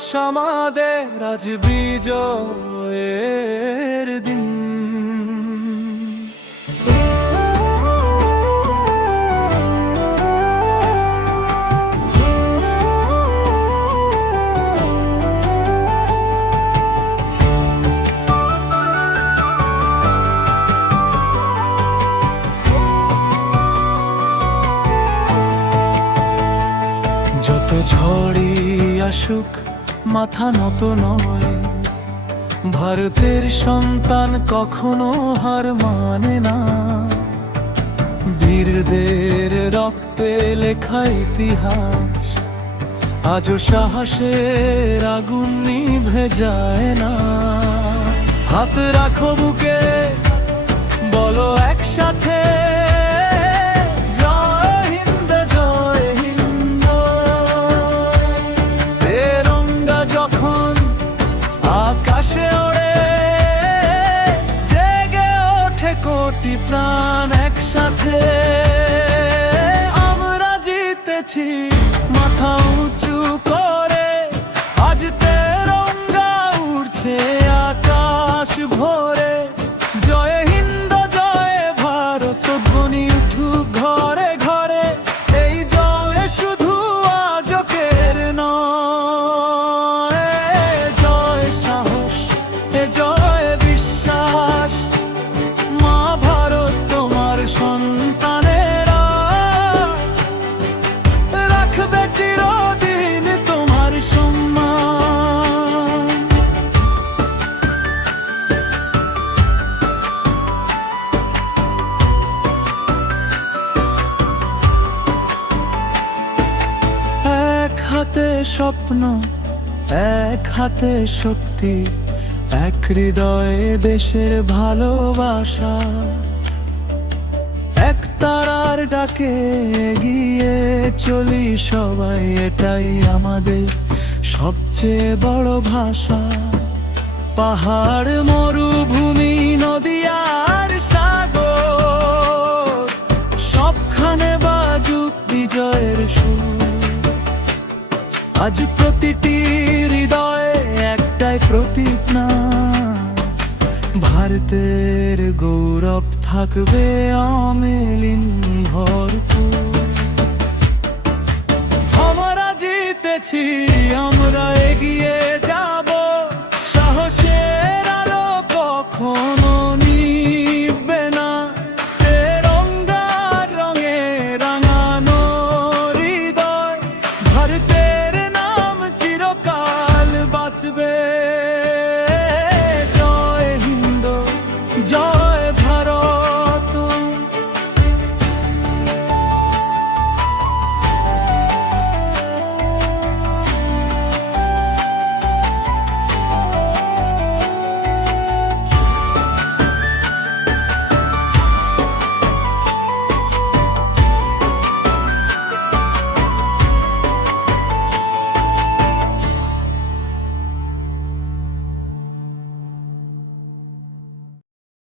দিবস আমাদের আজ বিজয়ের দিন। যত ঝড়ই আসুক মাথা নত নয়, ভারতের সন্তান কখনো হার মানে না। বীরদের রক্তে লেখা ইতিহাস আজও সাহসের আগুন নিভে যায় না। হাত রাখো বুকে, বলো একসাথে কোটি প্রাণ একসাথে। আমরা জিতেছি মাথা উঁচু করে, আজ তেরঙ্গা উড়ছে আকাশ ভরে। জয় হিন্দ জয় ভারত ধ্বনি উঠুক ঘরে ঘরে, এই জয় শুধু আজকের নয়। জয় সাহস, এ জয় বিশ্বাস, সন্তানেরা রাখবে চিরদিন তোমার সম্মান। এক হাতে স্বপ্ন, এক হাতে শক্তি, এক হৃদয়ে দেশের ভালোবাসা। এক তারার ডাকে এগিয়ে চলি সবাই, এটাই আমাদের সবচেয়ে বড় ভাষা। পাহাড় মরুভূমি নদী আর সাগর, সবখানে বাজুক বিজয়ের সুর। আজ প্রতিটি হৃদয়ে একটাই প্রতিজ্ঞা, ভারতের গৌরব থাকবে অমেলিন ভরপুর। আমরা জিতেছি, আমরা